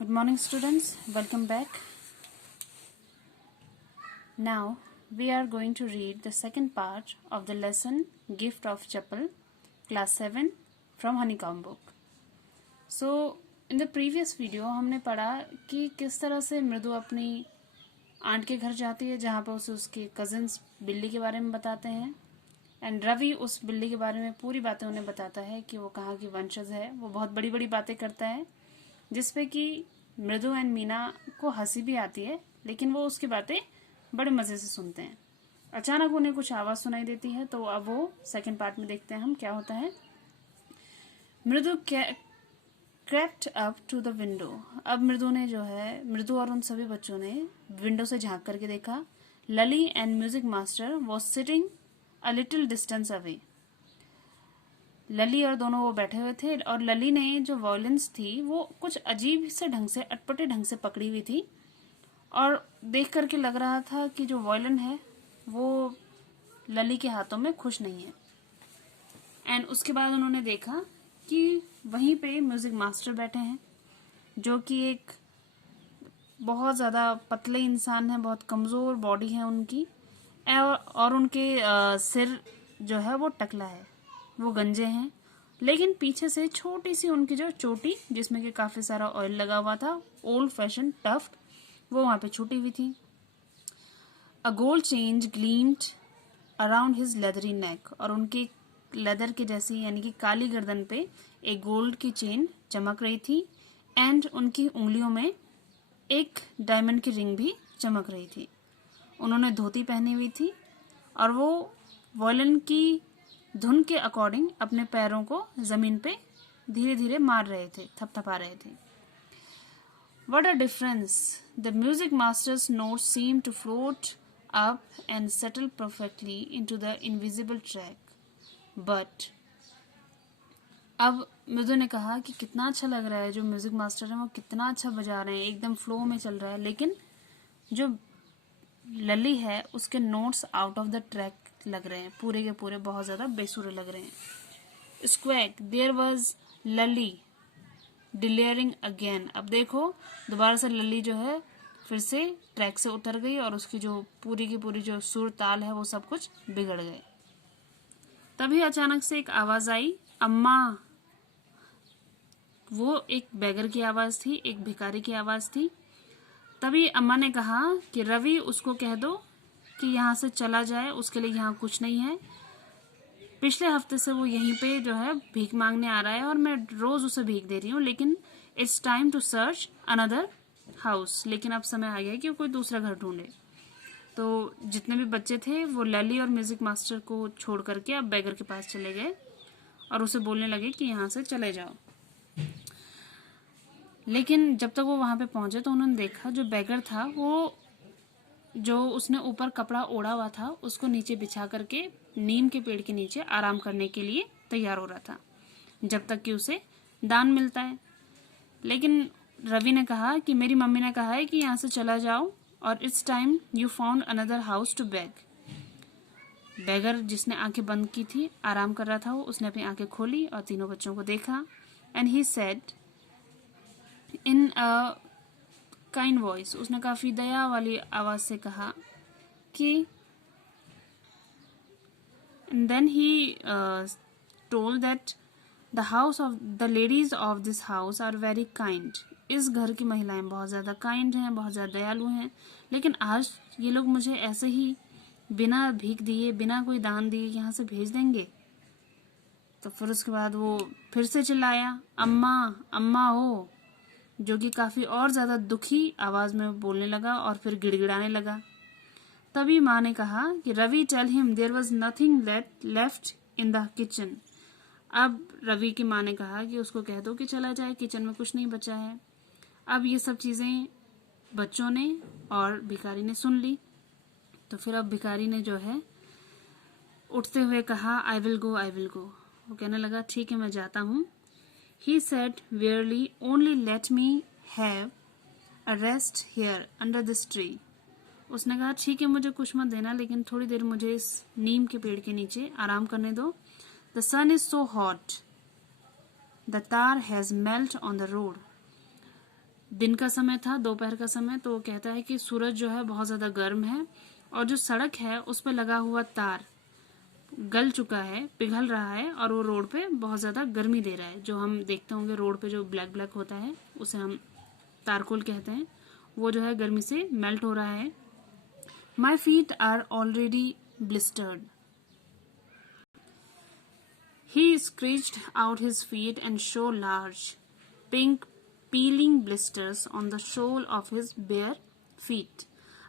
Good morning, students. Welcome back. Now we are going to read the second part of the lesson Gift of Chapel, class 7 from Honeycomb book. So in the previous video हमने पढ़ा कि किस तरह से मृदु अपनी aunt के घर जाती है जहाँ पर उसे उसके कजिन्स बिल्ली के बारे में बताते हैं एंड रवि उस बिल्ली के बारे में पूरी बातें उन्हें बताता है कि वो कहाँ की वंशज है। वो बहुत बड़ी बड़ी बातें करता है जिसपे कि मृदु एंड मीना को हंसी भी आती है, लेकिन वो उसकी बातें बड़े मजे से सुनते हैं। अचानक उन्हें कुछ आवाज सुनाई देती है, तो अब वो सेकंड पार्ट में देखते हैं हम क्या होता है। Mridu crept up to the window. अब मृदु और उन सभी बच्चों ने विंडो से झांक करके देखा। Lally and music master was sitting a little distance away. Lally और दोनों वो बैठे हुए थे और लली ने जो वॉयलेंस थी वो कुछ अजीब से ढंग से अटपटे ढंग से पकड़ी हुई थी और देख करके लग रहा था कि जो वॉयलिन है वो लली के हाथों में खुश नहीं है। एंड उसके बाद उन्होंने देखा कि वहीं पे म्यूजिक मास्टर बैठे हैं जो कि एक बहुत ज़्यादा पतले इंसान है, बहुत कमज़ोर बॉडी है उनकी और उनके सिर जो है वो टकला है, वो गंजे हैं, लेकिन पीछे से छोटी सी उनकी जो चोटी जिसमें कि काफ़ी सारा ऑयल लगा हुआ था, ओल्ड फैशन टफ्ट, वो वहाँ पे छुटी हुई थी। A gold chain gleamed around his leathery neck. और उनके लेदर के जैसी यानी कि काली गर्दन पे एक गोल्ड की चेन चमक रही थी एंड उनकी उंगलियों में एक डायमंड की रिंग भी चमक रही थी। उन्होंने धोती पहनी हुई थी और वो वॉयलिन की धुन के अकॉर्डिंग अपने पैरों को जमीन पे धीरे धीरे मार रहे थे, थपथपा रहे थे। What a difference! The music master's notes seemed to float up and settle perfectly into the invisible track. But अब मृदु ने कहा कि कितना अच्छा लग रहा है, जो म्यूजिक मास्टर है वो कितना अच्छा बजा रहे हैं, एकदम फ्लो में चल रहा है, लेकिन जो लली है उसके notes out of the track लग रहे हैं, पूरे के पूरे बहुत ज्यादा बेसुरे लग रहे हैं। स्क्वैक देयर वाज लली डिलेयरिंग अगेन। अब देखो दोबारा से लली जो है फिर से ट्रैक से उतर गई और उसकी जो पूरी की पूरी जो सुर ताल है वो सब कुछ बिगड़ गए। तभी अचानक से एक आवाज आई, अम्मा। वो एक बेगर की आवाज थी, एक भिखारी की आवाज थी। तभी अम्मा ने कहा कि रवि उसको कह दो कि यहाँ से चला जाए, उसके लिए यहाँ कुछ नहीं है। पिछले हफ्ते से वो यहीं पे जो है भीख मांगने आ रहा है और मैं रोज उसे भीख दे रही हूँ, लेकिन it's time to search another house. लेकिन अब समय आ गया है कि वो कोई दूसरा घर ढूंढे। तो जितने भी बच्चे थे वो लली और म्यूजिक मास्टर को छोड़ करके अब बेगर के पास चले गए और उसे बोलने लगे कि यहाँ से चले जाओ। लेकिन जब तक वो वहां पे पहुंचे तो उन्होंने देखा जो बेगर था वो जो उसने ऊपर कपड़ा ओढ़ा हुआ था उसको नीचे बिछा करके नीम के पेड़ के नीचे आराम करने के लिए तैयार हो रहा था जब तक कि उसे दान मिलता है। लेकिन रवि ने कहा कि मेरी मम्मी ने कहा है कि यहाँ से चला जाओ और it's time you found another house to beg. Beggar जिसने आंखें बंद की थी आराम कर रहा था, वो उसने अपनी आंखें खोली और तीनों बच्चों को देखा and he said in a kind voice, उसने काफी दया वाली आवाज से कहा कि and then he told that the ladies of this house are very kind. इस घर की महिलाएं बहुत ज्यादा काइंड हैं, बहुत ज्यादा दयालु हैं, लेकिन आज ये लोग मुझे ऐसे ही बिना भीख दिए, बिना कोई दान दिए यहाँ से भेज देंगे। तो फिर उसके बाद वो फिर से चिल्लाया, अम्मा अम्मा हो, जो कि काफी और ज्यादा दुखी आवाज में बोलने लगा और फिर गिड़गिड़ाने लगा। तभी माँ ने कहा कि Ravi tell him there was nothing left in the kitchen. अब रवि की माँ ने कहा कि उसको कह दो कि चला जाए, किचन में कुछ नहीं बचा है। अब ये सब चीजें बच्चों ने और भिखारी ने सुन ली। तो फिर अब भिखारी ने जो है उठते हुए कहा, I will go I will go. वो कहने लगा ठीक है मैं जाता हूँ। He said wearily only let me have a rest here under this tree. उसने कहा ठीक है मुझे कुछ मत देना, लेकिन थोड़ी देर मुझे इस नीम के पेड़ के नीचे आराम करने दो। The sun is so hot the tar has melt on the road. दिन का समय था, दोपहर का समय, तो वो कहता है कि सूरज जो है बहुत ज़्यादा गर्म है और जो सड़क है उस पर लगा हुआ तार गल चुका है, पिघल रहा है और वो रोड पे बहुत ज़्यादा गर्मी दे रहा है। जो हम देखते होंगे रोड पे जो ब्लैक ब्लैक होता है उसे हम तारकोल कहते हैं, वो जो है गर्मी से मेल्ट हो रहा है। My feet are already blistered. He scratched out his feet and showed large, pink, peeling blisters on the sole of his bare feet.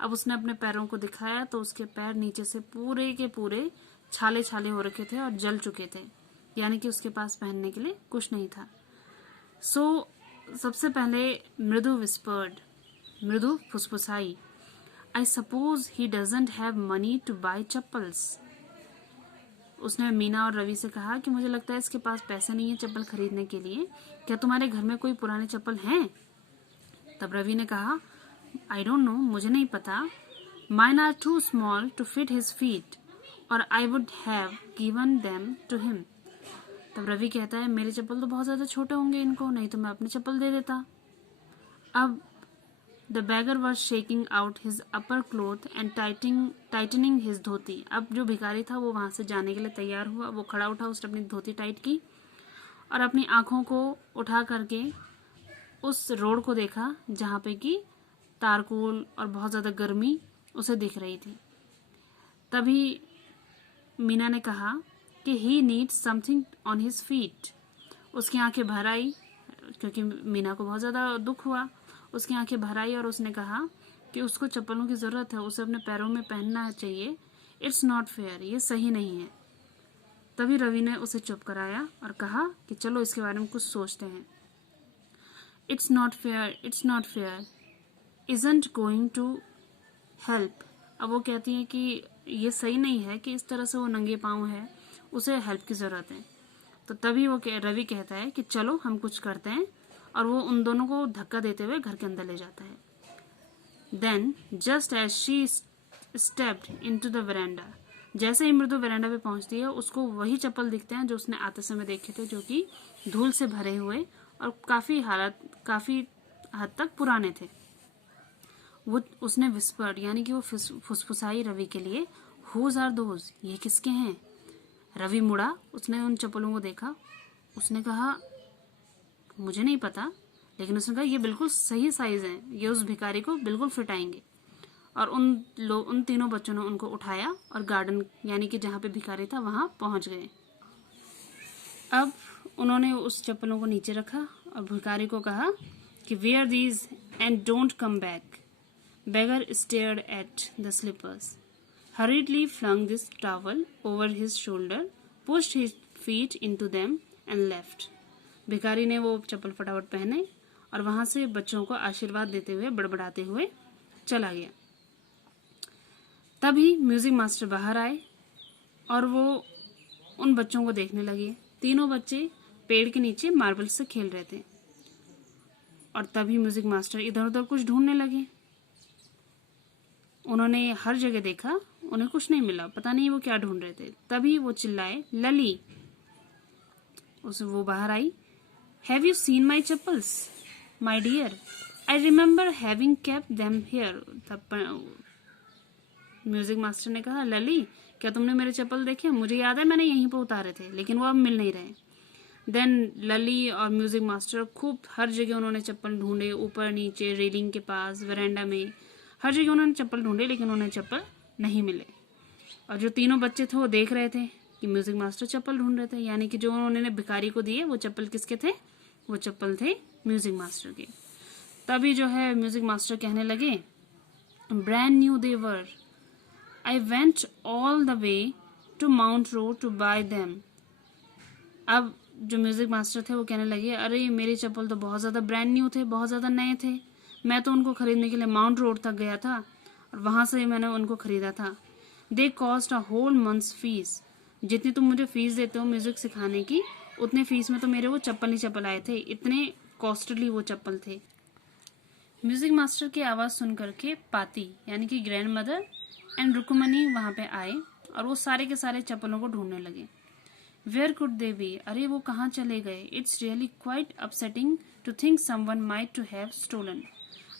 अब उसने अपने पैरों को दिखाया तो उसके पैर नीचे से पूरे के पूरे छाले छाले हो रखे थे और जल चुके थे, यानी कि उसके पास पहनने के लिए कुछ नहीं था। सबसे पहले मृदु विस्पर्ड, मृदु फुसफुसाई, I suppose he doesn't have money to buy chappals. उसने मीना और रवि से कहा कि मुझे लगता है इसके पास पैसे नहीं है चप्पल खरीदने के लिए, क्या तुम्हारे घर में कोई पुराने चप्पल हैं? तब रवि ने कहा, आई डोंट नो, मुझे नहीं पता, mine are too small to fit his feet और I would have given them to him. तब रवि कहता है, मेरे चप्पल तो बहुत ज्यादा छोटे होंगे इनको, नहीं तो मैं अपनी चप्पल दे देता। अब The beggar was shaking out his upper cloth and tightening his धोती। अब जो भिखारी था वो वहां से जाने के लिए तैयार हुआ, वो खड़ा उठा, उसने अपनी धोती टाइट की और अपनी आंखों को उठा करके उस रोड को देखा जहाँ पे कि तारकोल और बहुत ज़्यादा गर्मी उसे दिख रही थी। तभी मीना ने कहा कि he needs something on his feet। उसकी आंखें भर आई, क्योंकि मीना को बहुत ज़्यादा दुख हुआ। उसकी आंखें भर आई और उसने कहा कि उसको चप्पलों की ज़रूरत है, उसे अपने पैरों में पहनना चाहिए। इट्स नॉट फेयर, ये सही नहीं है। तभी रवि ने उसे चुप कराया और कहा कि चलो इसके बारे में कुछ सोचते हैं। It's not fair, it's not fair, isn't going to help. अब वो कहती है कि ये सही नहीं है कि इस तरह से वो नंगे पाँव है, उसे हेल्प की ज़रूरत है। तो तभी रवि कहता है कि चलो हम कुछ करते हैं, और वो उन दोनों को धक्का देते हुए घर के अंदर ले जाता है। Then just as she stepped into the veranda, जैसे ही मृदु वेरांडा पे पहुंचती है उसको वही चप्पल दिखते हैं जो उसने आते समय देखे थे, जो कि धूल से भरे हुए और काफी हद तक पुराने थे। वो उसने विस्पर्ड, यानी कि वो फुसफुसाई रवि के लिए, हुज आर दोज, ये किसके हैं? रवि मुड़ा, उसने उन चप्पलों को देखा, उसने कहा मुझे नहीं पता, लेकिन उसने कहा ये बिल्कुल सही साइज है, ये उस भिखारी को बिल्कुल फिट आएंगे। और उन तीनों बच्चों ने उनको उठाया और गार्डन, यानी कि जहाँ पे भिखारी था, वहां पहुंच गए। अब उन्होंने उस चप्पलों को नीचे रखा और भिखारी को कहा कि wear these and don't come back. Beggar stared at the slippers, hurriedly flung this towel over his shoulder, pushed his feet into them and left। भिखारी ने वो चप्पल फटाफट पहने और वहां से बच्चों को आशीर्वाद देते हुए बड़बड़ाते हुए चला गया। तभी म्यूजिक मास्टर बाहर आए और वो उन बच्चों को देखने लगे। तीनों बच्चे पेड़ के नीचे मार्बल से खेल रहे थे और तभी म्यूजिक मास्टर इधर उधर कुछ ढूंढने लगे। उन्होंने हर जगह देखा, उन्हें कुछ नहीं मिला, पता नहीं वो क्या ढूंढ रहे थे। तभी वो चिल्लाए, लली। वो बाहर आई। Have you seen my chappals my dear? I remember having kept them here. Music master ने कहा, लली क्या तुमने मेरे चप्पल देखे? मुझे याद है मैंने यहीं पर उतारे थे, लेकिन वो अब मिल नहीं रहे। देन लली और म्यूजिक मास्टर खूब हर जगह उन्होंने चप्पल ढूंढे, ऊपर नीचे, रेलिंग के पास, वरांडा में, हर जगह उन्होंने चप्पल ढूंढे, लेकिन उन्हें चप्पल नहीं मिले। और जो तीनों बच्चे थे वो देख रहे थे कि म्यूजिक मास्टर चप्पल ढूंढ रहे थे, यानी कि जो उन्होंने भिखारी को दिए वो चप्पल किसके थे? वो चप्पल थे म्यूजिक मास्टर के। तभी जो है म्यूजिक मास्टर कहने लगे, brand new they were, I went all the way to Mount Road to buy them. अब जो म्यूजिक मास्टर थे वो कहने लगे, अरे मेरे चप्पल तो बहुत ज्यादा ब्रांड न्यू थे, बहुत ज्यादा नए थे, मैं तो उनको खरीदने के लिए माउंट रोड तक गया था और वहां से मैंने उनको खरीदा था। They cost a whole month's fees, जितनी तुम मुझे फीस देते हो म्यूजिक सिखाने की, उतने फीस में तो मेरे वो चप्पल ही चप्पल आए थे, इतने कॉस्टली वो चप्पल थे। म्यूजिक मास्टर की आवाज सुन करके पाती, यानी कि ग्रैंड मदर एंड रुकुमनी वहां पे आए और वो सारे के सारे चप्पलों को ढूंढने लगे। वेयर कुड दे बी, अरे वो कहाँ चले गए। It's really quite upsetting to think someone might to have stolen.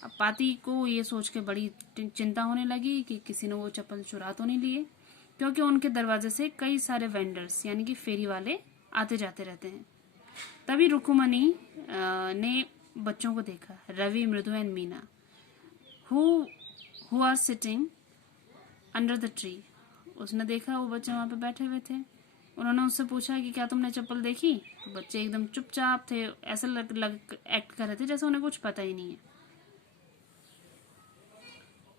अब पाती को ये सोच के बड़ी चिंता होने लगी कि किसी ने वो चप्पल चुरा तो नहीं लिए, क्योंकि उनके दरवाजे से कई सारे वेंडर्स यानी कि फेरी वाले आते जाते रहते हैं। तभी रुकुमनी ने बच्चों को देखा, Ravi, Mridu and Meena, who are sitting under the tree. उसने देखा वो बच्चे वहां पे बैठे हुए थे। उन्होंने उससे पूछा कि क्या तुमने चप्पल देखी। तो बच्चे एकदम चुपचाप थे, ऐसा लग एक्ट कर रहे थे जैसे उन्हें कुछ पता ही नहीं है।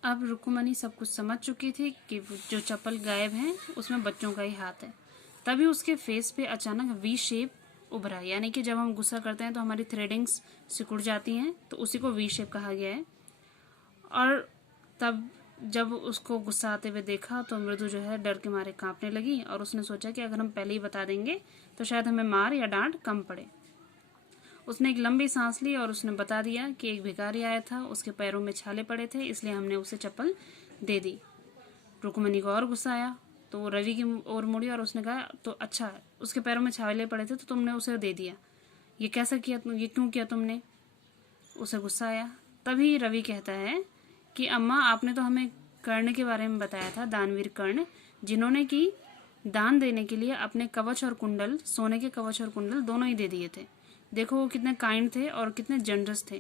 अब रुकुमनी सब कुछ समझ चुकी थी कि जो चप्पल गायब है उसमें बच्चों का ही हाथ है। तभी उसके फेस पे अचानक वी शेप उभरा, यानी कि जब हम गुस्सा करते हैं तो हमारी थ्रेडिंग्स सिकुड़ जाती हैं, तो उसी को वी शेप कहा गया है। और तब जब उसको गुस्सा आते हुए देखा तो मृदु जो है डर के मारे कांपने लगी, और उसने सोचा कि अगर हम पहले ही बता देंगे तो शायद हमें मार या डांट कम पड़े। उसने एक लंबी सांस ली और उसने बता दिया कि एक भिखारी आया था, उसके पैरों में छाले पड़े थे, इसलिए हमने उसे चप्पल दे दी। रुक्मणी को और गुस्सा आया, तो वो रवि की ओर मुड़ी और उसने कहा, तो अच्छा, उसके पैरों में छाले पड़े थे तो तुमने उसे दे दिया, ये कैसा किया, ये क्यों किया तुमने। उसे गुस्सा आया। तभी रवि कहता है कि अम्मा, आपने तो हमें कर्ण के बारे में बताया था, दानवीर कर्ण, जिन्होंने की दान देने के लिए अपने कवच और कुंडल, सोने के कवच और कुंडल दोनों ही दे दिए थे। देखो वो कितने काइंड थे और कितने जनरस थे।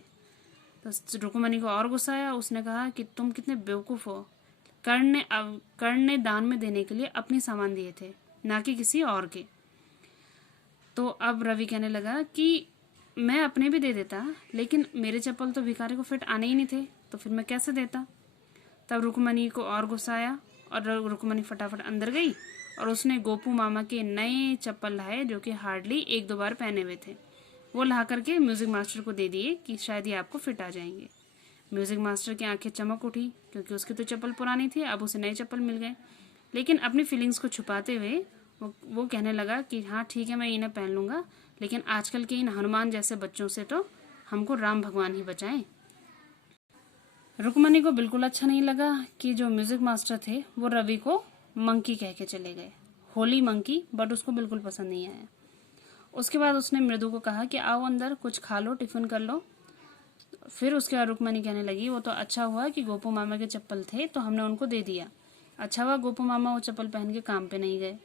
तो रुक्मणी को और गुस्सा आया। उसने कहा कि तुम कितने बेवकूफ हो, कर्ण ने दान में देने के लिए अपने सामान दिए थे, ना कि किसी और के। तो अब रवि कहने लगा कि मैं अपने भी दे देता, लेकिन मेरे चप्पल तो भिखारी को फिट आने ही नहीं थे, तो फिर मैं कैसे देता। तब रुक्मणी को और गुस्सा आया और रुक्मणी फटाफट अंदर गई और उसने गोपू मामा के नए चप्पल लाए, जो कि हार्डली 1-2 बार पहने हुए थे। वो ला करके म्यूजिक मास्टर को दे दिए कि शायद ये आपको फिट आ जाएंगे। म्यूजिक मास्टर की आंखें चमक उठी, क्योंकि उसकी तो चप्पल पुरानी थी, अब उसे नए चप्पल मिल गए। लेकिन अपनी फीलिंग्स को छुपाते हुए वो कहने लगा कि हाँ ठीक है, मैं इन्हें पहन लूंगा, लेकिन आजकल के इन हनुमान जैसे बच्चों से तो हमको राम भगवान ही बचाएं। रुक्मणी को बिल्कुल अच्छा नहीं लगा कि जो म्यूजिक मास्टर थे वो रवि को मंकी कह के चले गए, होली मंकी, बट उसको बिल्कुल पसंद नहीं आया। उसके बाद उसने मृदु को कहा कि आओ अंदर, कुछ खा लो, टिफिन कर लो। फिर उसके बाद रुक्मणी कहने लगी, वो तो अच्छा हुआ कि गोपू मामा के चप्पल थे तो हमने उनको दे दिया, अच्छा हुआ गोपू मामा वो चप्पल पहन के काम पे नहीं गए।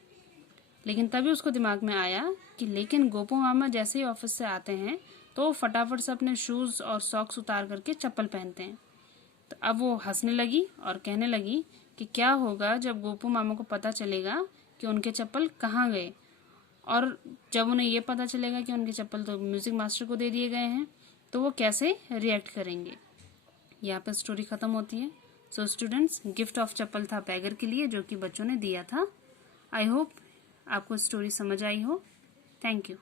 लेकिन तभी उसको दिमाग में आया कि लेकिन गोपू मामा जैसे ही ऑफिस से आते हैं तो वो फटाफट से अपने शूज और सॉक्स उतार करके चप्पल पहनते हैं। तो अब वो हंसने लगी और कहने लगी कि क्या होगा जब गोपू मामा को पता चलेगा कि उनके चप्पल कहाँ गए, और जब उन्हें ये पता चलेगा कि उनके चप्पल तो म्यूजिक मास्टर को दे दिए गए हैं, तो वो कैसे रिएक्ट करेंगे। यहाँ पर स्टोरी खत्म होती है। सो स्टूडेंट्स, गिफ्ट ऑफ चप्पल था बैगर के लिए, जो कि बच्चों ने दिया था। आई होप आपको स्टोरी समझ आई हो। Thank you.